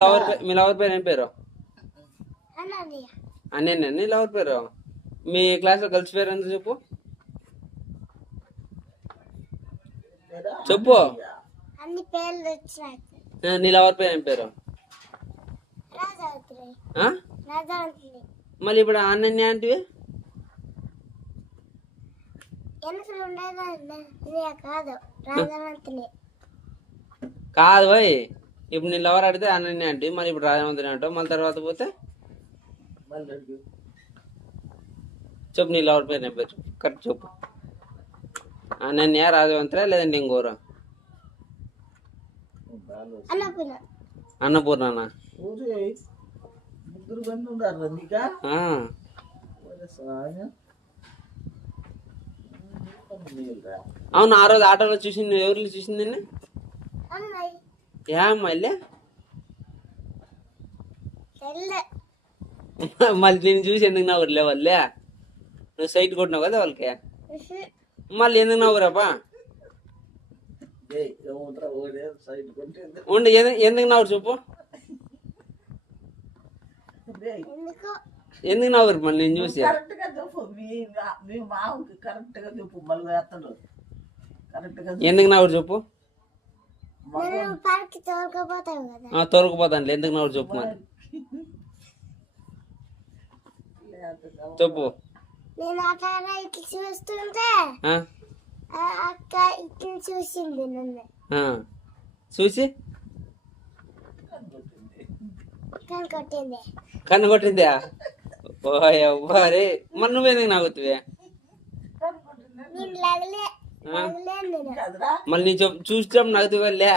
మీ lover పేరు ఏం పేరు? అన్నయ్య. నీ లవర్ పేరు? మీ క్లాస్ లో గర్ల్స్ పేరు ఎంత చెప్పు చెప్పు. నీ లవర్ పేరు ఏం పేరు? మళ్ళీ ఇప్పుడు అన్నయ్య అంటే కాదు భయ్. ఇప్పుడు నీ లవర్ అడిగితే అన్నయ్య అంటే మళ్ళీ ఇప్పుడు రాజమంత్రి అంటావు. మళ్ళీ తర్వాత పోతే చెప్పు నీ లవర్ పేరు ఏం పేరు? కరెక్ట్ చెప్పు. అన్నయ్య, రాజవంతరా, లేదంటే ఇంకోరా? అన్నపూర్ణనా? అవును, ఆ రోజు ఆటోలో చూసింది ఎవరు చూసింది? ఏ అమ్మాయిలే? మళ్ళీ నేను చూసి ఎందుకు నవ్వరులే వాళ్ళే? నువ్వు సైట్ కొట్టినావు కదా వాళ్ళకి, మళ్ళీ ఎందుకు నవ్వురాపా? ఉండి ఎందుకు నవ్వు చెప్పు. ఎందుకు నవ్వరు మళ్ళీ నేను చూసి? ఎందుకు నవ్వరు చెప్పు. తోలుకుపోతాను ఎందుకు నవ్వరు చెప్పు మరి చెప్పు. నేను ఇట్లా చూస్తుంటే అక్క ఇట్లా చూసింది నన్ను. చూసి కన్ను కొట్టిందా? ఓరే మరి నువ్వెందుకు నవ్వుతావే? మళ్ళీ నీ చూసినప్పుడు నవ్వుతావే.